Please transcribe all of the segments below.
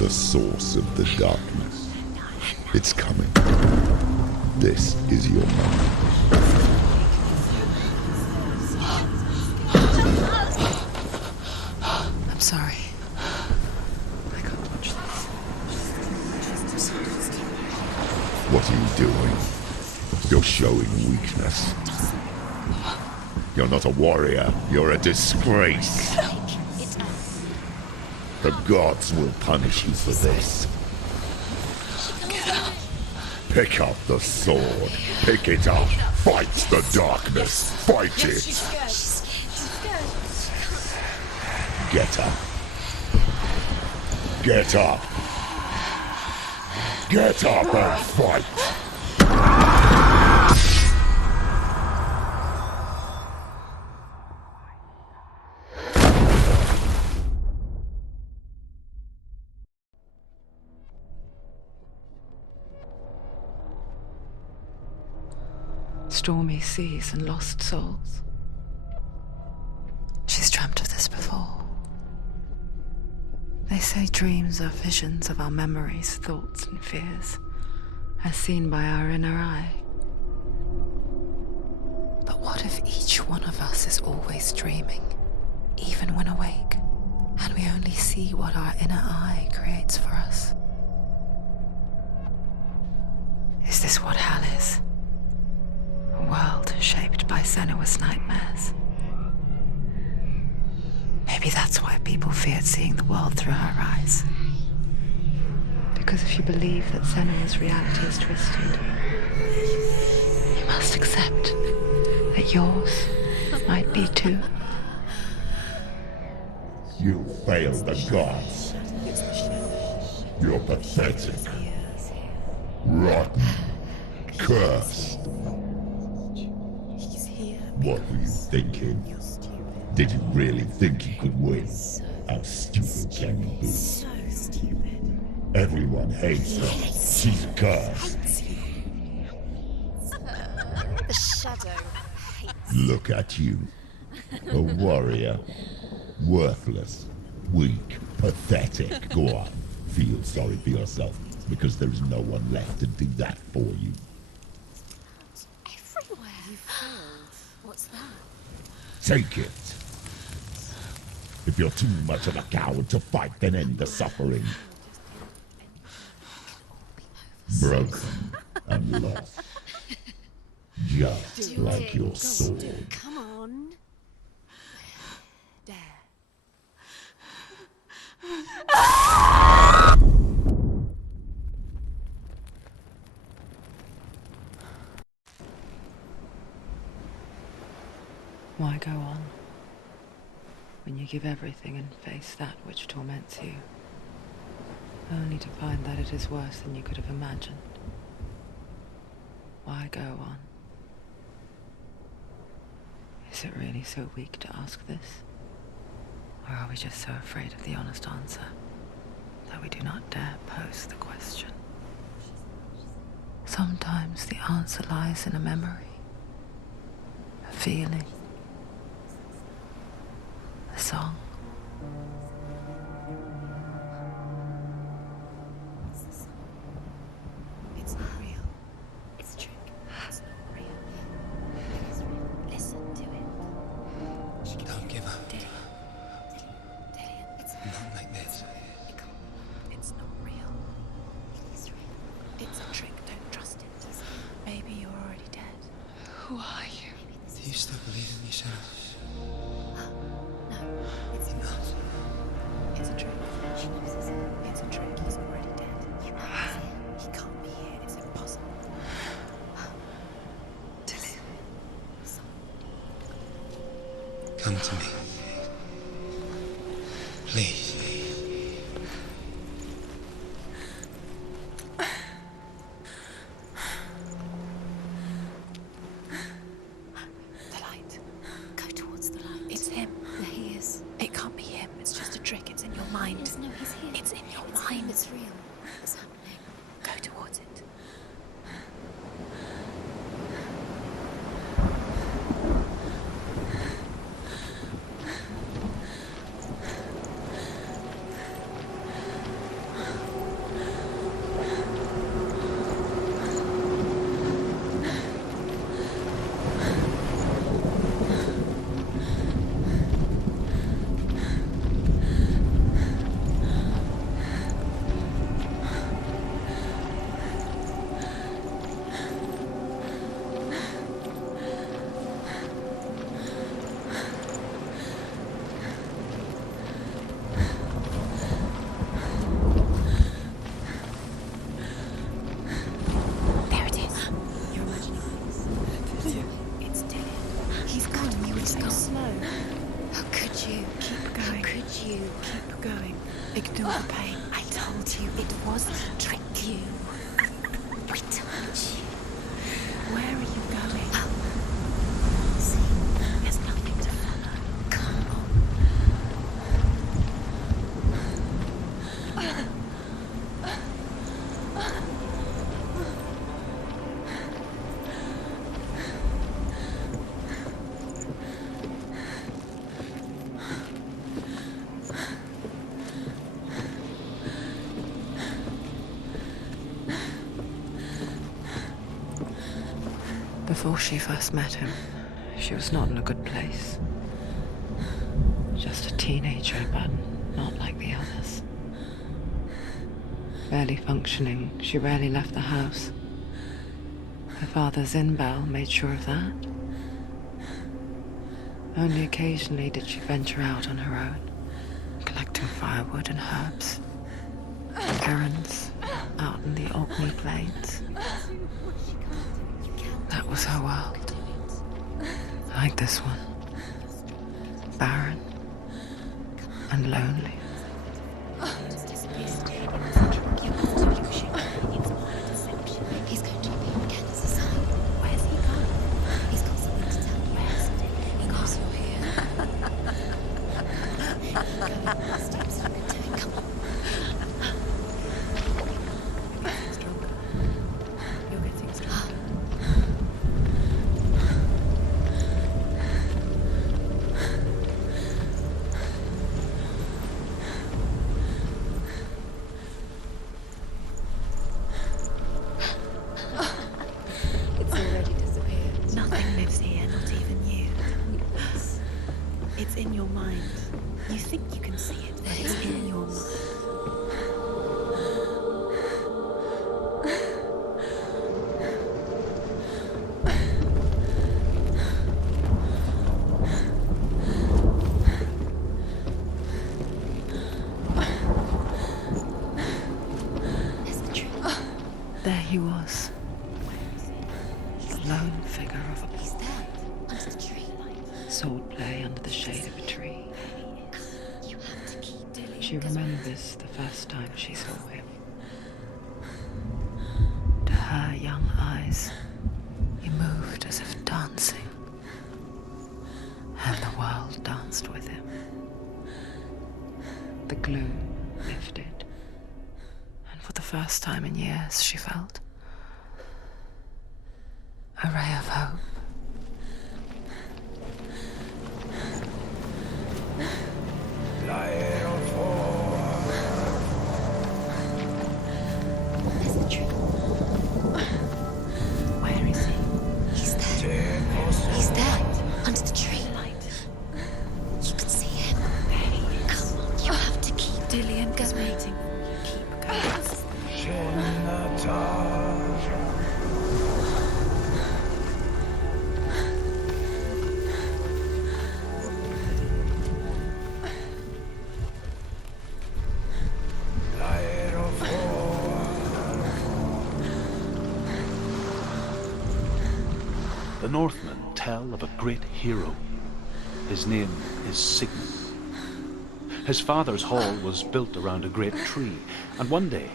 the source of the darkness. It's coming. This is your moment. I'm sorry. I can't watch this. What are you doing? You're showing weakness. You're not a warrior. You're a disgrace. The gods will punish you for this. Pick up the sword. Pick it up. Fight the darkness. Fight it. Get up. Get up. Get up and fight. Stormy seas and lost souls. She's dreamt of this before. They say dreams are visions of our memories, thoughts and fears, as seen by our inner eye. But what if each one of us is always dreaming, even when awake, and we only see what our inner eye creates for us? Is this what hell is? A world shaped by Senua's nightmares. Maybe that's why people feared seeing the world through her eyes. Because if you believe that Senua's reality is twisted, you must accept that yours might be too. You failed the gods. You're pathetic. Rotten. Cursed. What were you thinking? Did you really think you could win? How stupid can you be? So stupid. Everyone hates her. She's cursed. The shadow hates. Look at you. A warrior. Worthless. Weak. Pathetic. Go on. Feel sorry for yourself, because there is no one left to do that for you. Everywhere. You failed. What's that? Take it. If you're too much of a coward to fight, then end the suffering. Broken and lost. Just like your sword. Come on. There. Why go on when you give everything and face that which torments you, only to find that it is worse than you could have imagined? Why go on? Is it really so weak to ask this? Or are we just so afraid of the honest answer that we do not dare pose the question? Sometimes the answer lies in a memory, a feeling, a song. It's not real. It's a trick. It's not real. It is real. Listen to it. Don't give up. Dillian. It's Not like this. it can't. It's not real. It is real. It's a trick. Don't trust it. Maybe you're already dead. Who are you? Maybe this Do you still believe in yourself? No, it's not. It's a trick. She knows it's him. It's a trick. He's already dead. He can't be here. It's impossible. Dillian. Come to me. Please. The light. Go towards the light. It's him. There he is. It can't be him. It's just a trick. It's in your mind. No, he's here. It's in your mind. It's real. It's happening. Go towards it. Before she first met him, she was not in a good place. Just a teenager, but not like the others. Barely functioning, she rarely left the house. Her father's in-bell made sure of that. Only occasionally did she venture out on her own, collecting firewood and herbs. Errands out in the Orkney Plains. That was her world. Like this one. Barren and lonely. He's going to be Kenneth's aside. Where's he gone? He's got something to tell you. Where is it? He knows you're here. Steps up into it. Come on. You're getting stronger. You're getting stronger. It's already disappeared. Nothing lives here, not even you. It's in your mind. You think you can see it, but it's in your mind. There's the tree. There he was, the lone figure of He's there, under the tree. a swordplay under the shade of a tree. You have to keep doing it. She remembers the first time she saw him. To her young eyes, he moved as if dancing, and the world danced with him. The gloom lifted, and for the first time in years she felt a ray of hope. There's the tree. Where is he? He's there. He's there, under the tree. You can see him. Come on, you have to keep Dillian is going. waiting for you. Keep going. The Northmen tell of a great hero. His name is Sigmund. His father's hall was built around a great tree, and one day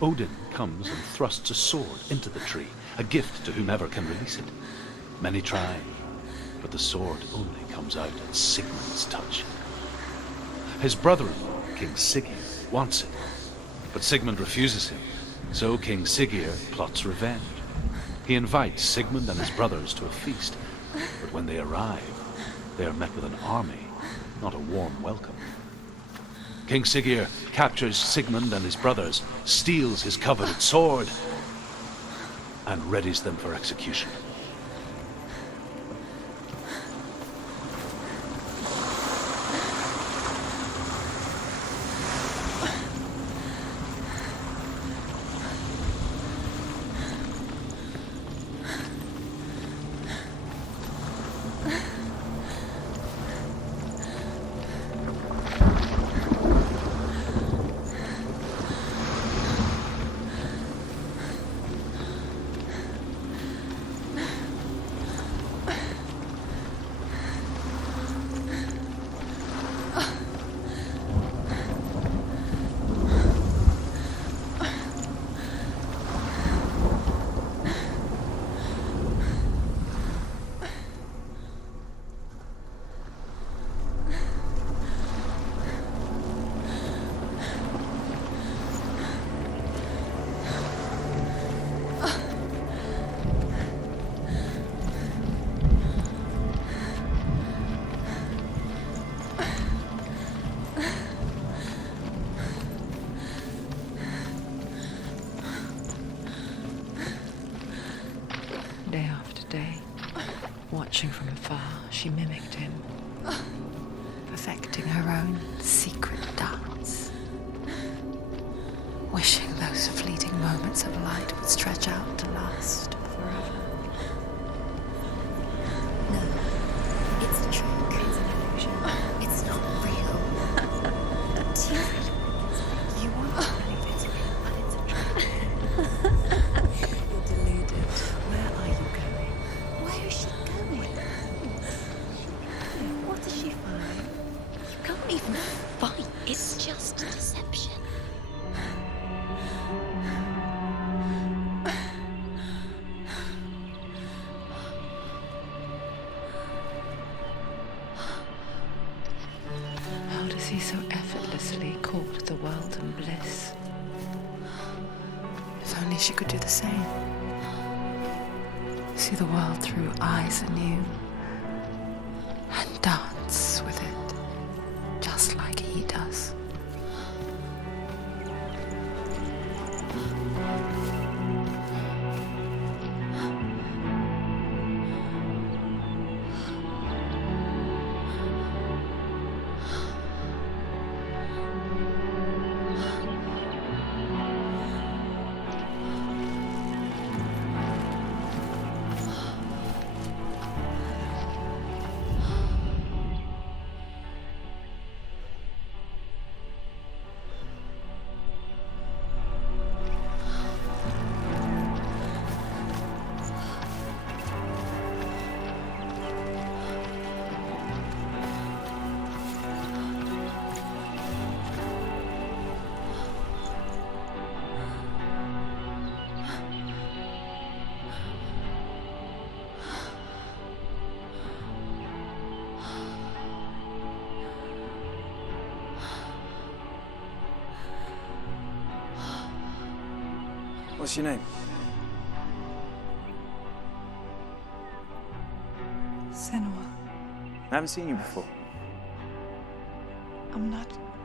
Odin comes and thrusts a sword into the tree, a gift to whomever can release it. Many try, but the sword only comes out at Sigmund's touch. His brother-in-law, King Siggeir, wants it, but Sigmund refuses him, so King Siggeir plots revenge. He invites Sigmund and his brothers to a feast, but when they arrive, they are met with an army, not a warm welcome. King Siggeir captures Sigmund and his brothers, steals his coveted sword, and readies them for execution. Watching from afar, she mimicked him, perfecting her own secret dance, wishing those fleeting moments of light would stretch out to last forever. No, it's a trick. It's an illusion. It's not real. You want to believe it's real, but it's a trick. You're deluded. Where are you going? Where is she going? What does she find? You can't even fight. It's just a deception. How does he so effortlessly court the world and bliss? If only she could do the same. See the world through eyes anew and dance with it, just like he does. What's your name? Senua. I haven't seen you before.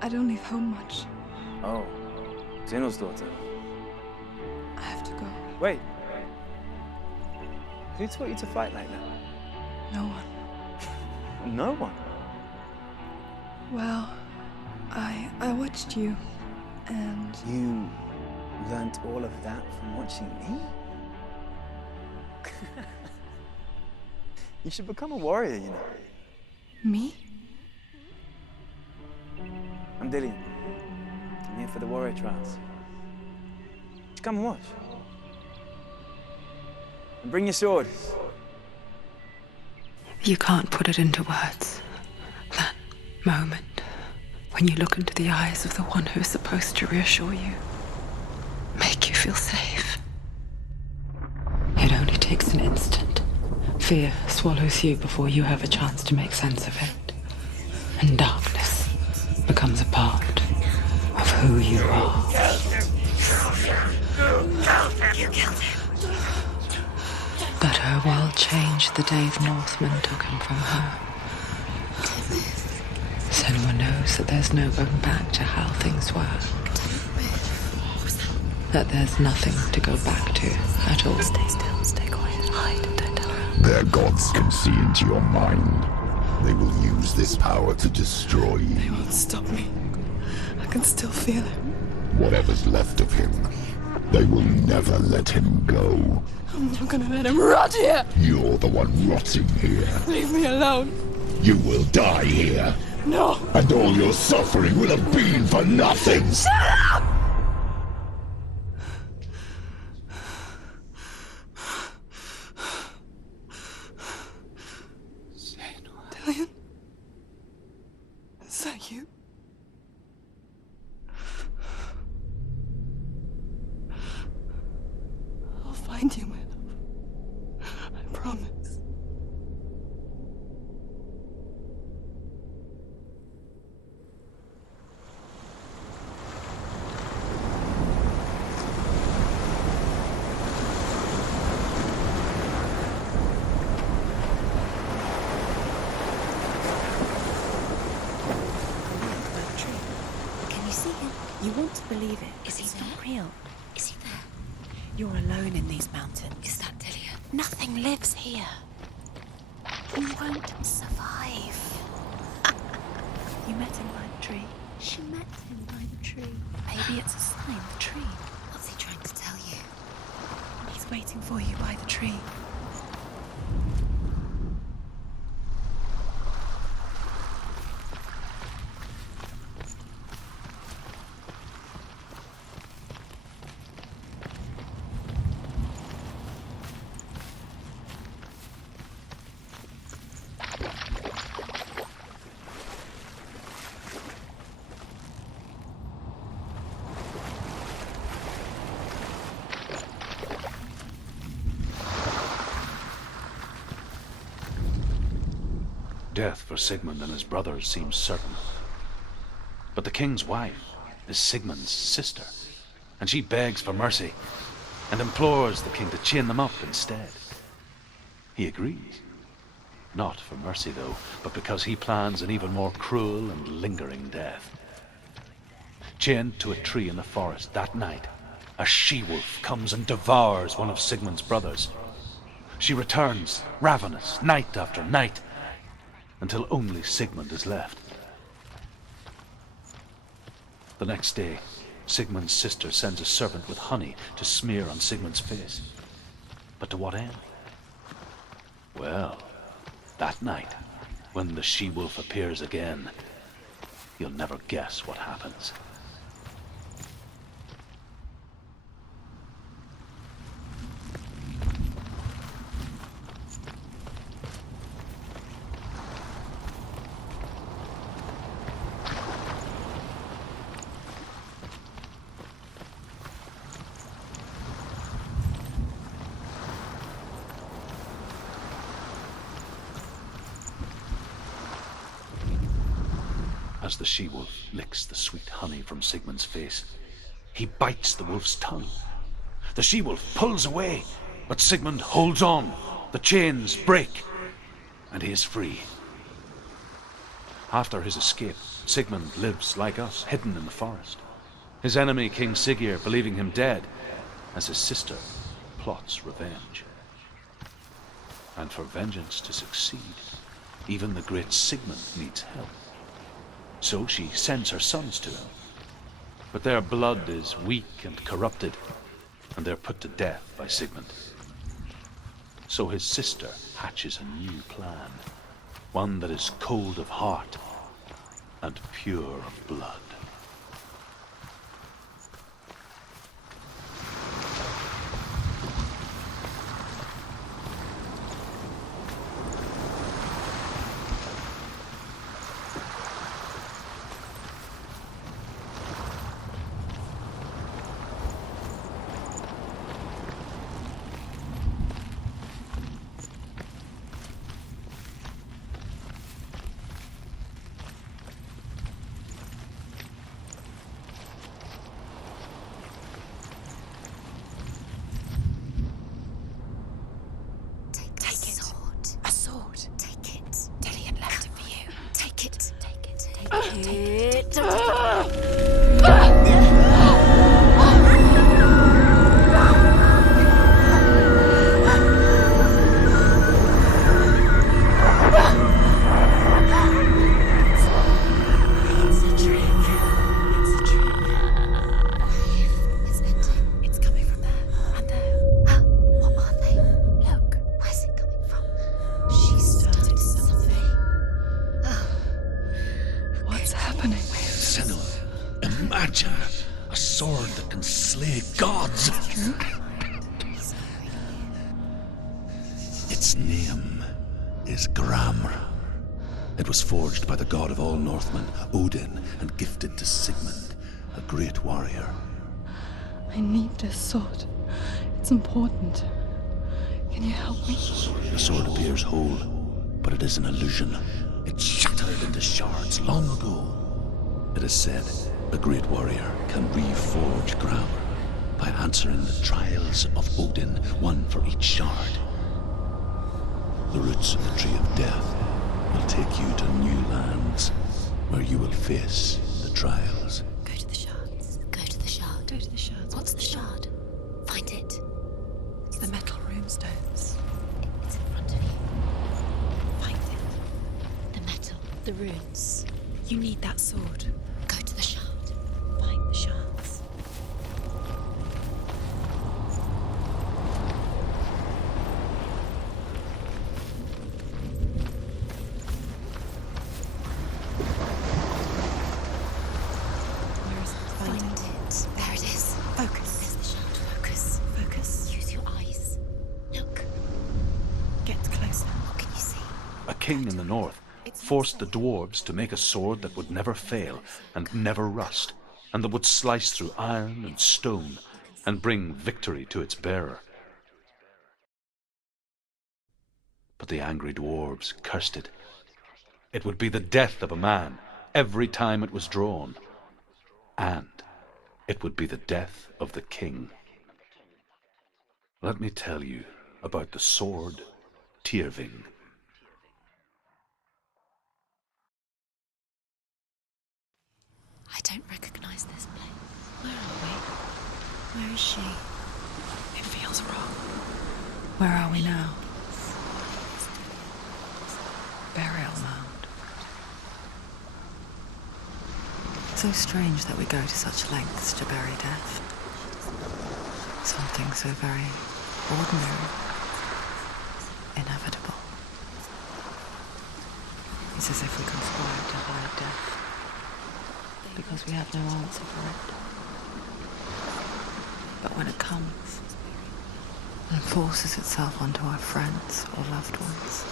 I don't leave home much. Oh, Zenua's daughter. I have to go. Wait. Who taught you to fight like that? No one. No one. Well, I watched you, and You learned all of that from watching me? You should become a warrior, you know. me? I'm Dillian. I'm here for the warrior trials. Just come and watch. And bring your sword. You can't put it into words. That moment when you look into the eyes of the one who's supposed to reassure you, make you feel safe. It only takes an instant. Fear swallows you before you have a chance to make sense of it. And darkness becomes a part of who you are. You killed him. But her world changed the day the Northmen took him from her. Senua knows that there's no going back to how things were. That there's nothing to go back to at all. Stay still, stay quiet, hide, don't tell her. Their gods can see into your mind. They will use this power to destroy you. They won't stop me. I can still feel it. Whatever's left of him, they will never let him go. I'm not gonna let him rot here. You're the one rotting here. Leave me alone. You will die here. No. And all your suffering will have been for nothing. Dillian? Is that you? I'll find you, my love. I promise. Can you see him? You want to believe it. Is he It's there? not real. Is he there? You're alone in these mountains. Is that Dillian? Nothing lives here. You won't survive. You met him by the tree. She met him by the tree. Maybe it's a sign, the tree. What's he trying to tell you? He's waiting for you by the tree. Death for Sigmund and his brothers seems certain. But the king's wife is Sigmund's sister, and she begs for mercy and implores the king to chain them up instead. He agrees. Not for mercy, though, but because he plans an even more cruel and lingering death. Chained to a tree in the forest that night, a she-wolf comes and devours one of Sigmund's brothers. She returns, ravenous, night after night, until only Sigmund is left. The next day, Sigmund's sister sends a servant with honey to smear on Sigmund's face. But to what end? Well, that night, when the she-wolf appears again, you'll never guess what happens. As the she-wolf licks the sweet honey from Sigmund's face, he bites the wolf's tongue. The she-wolf pulls away, but Sigmund holds on. The chains break, and he is free. After his escape, Sigmund lives like us, hidden in the forest. His enemy, King Siggeir, believing him dead, as his sister plots revenge. And for vengeance to succeed, even the great Sigmund needs help. So she sends her sons to him. But their blood is weak and corrupted, and they're put to death by Sigmund. So his sister hatches a new plan, one that is cold of heart and pure of blood. Imagine a sword that can slay gods. Its name is Gramr. It was forged by the god of all Northmen, Odin, and gifted to Sigmund, a great warrior. I need this sword. It's important. Can you help me? The sword appears whole, but it is an illusion. It shattered into shards long ago. It is said a great warrior can reforge Gramr by answering the trials of Odin, one for each shard. The roots of the tree of death will take you to new lands where you will face the trials. Go to the shards. Go to the shard. Go to the shards. What's the shard? Find it. It's the metal runestones. It's in front of you. the runes. You need that sword. Go to the shard. Find the shards. Where is it? Find it. There it is. Focus. There's the shard. Focus. Focus. Use your eyes. Look. Get closer. What can you see? A king in the north forced the dwarves to make a sword that would never fail and never rust, and that would slice through iron and stone and bring victory to its bearer. But the angry dwarves cursed it. It would be the death of a man every time it was drawn, and it would be the death of the king. Let me tell you about the sword Tyrving. I don't recognize this place. Where are we? Where is she? It feels wrong. Where are we now? Burial mound. So strange that we go to such lengths to bury death. Something so very ordinary, inevitable. It's as if we conspire to hide death, because we have no answer for it. But when it comes and forces itself onto our friends or loved ones,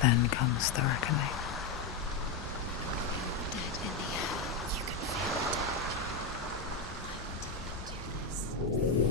then comes the reckoning. Dead in the air. You can feel it. I will do this.